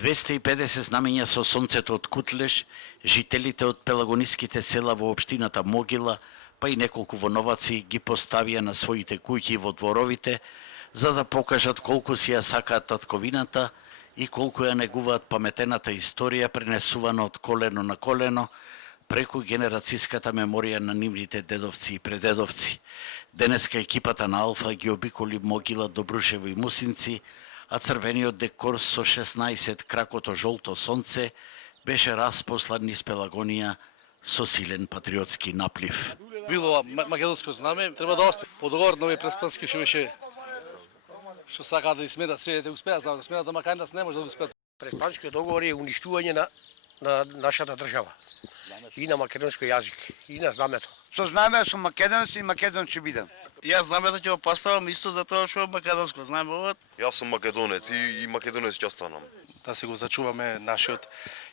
250 знамења со сонцето од Кутлеш, жителите од пелагониските села во општината Могила, па и неколку во Новаци ги поставија на своите куќи во дворовите, за да покажат колку си ја сакаат татковината и колку ја негуваат паметената историја пренесувана од колено на колено преку генерацијската меморија на нивните дедовци и предедовци. Денеска екипата на Алфа ги обиколи Могила, Добрушево и Мусинци, а црвениот декор со 16 кракото жолто сонце беше распослан низ Пелагонија со силен патриотски наплив. Било македонско знаме, треба да остане. По договор на овој преспански што сакаат да смета се да успеат, да смета да макар нас не може да успеат. Преспанскиот договор е уништување на нашата држава и на македонски јазик и на знамето. Со знаме со македонци и македон ќе бидам. Јас знамето ќе го поставам исто за тоа што македонско знаме. Јас сум македонец и македонец ќе останам. Да се го зачуваме нашиот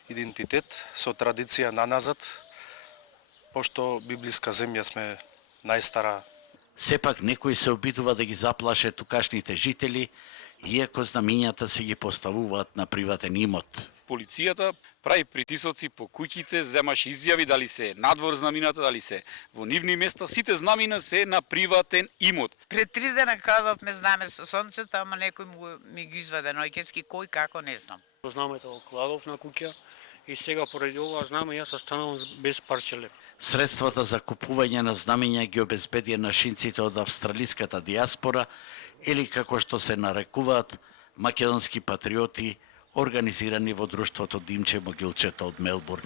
идентитет со традиција наназад, пошто библиска земја сме најстара. Сепак некој се обидува да ги заплаше тукашните жители, иако знамињата се ги поставуваат на приватен имот. Полицијата прави притисоци по куќите, земаше изјави дали се надвор знамината, дали се во нивни места, сите знамина се на приватен имот. Пред 3 дена крадовме знаме со сонцето, ама некој ми ги изваде ноќески, кој како не знам. Знамето кладов на куќа и сега поради ова знаме јас останувам без парче. Средствата за купување на знамења ги обезбедија нашинците од австралиската диаспора или како што се нарекуваат македонски патриоти, организирани во друштвото Димче Могилчето од Мелбурн.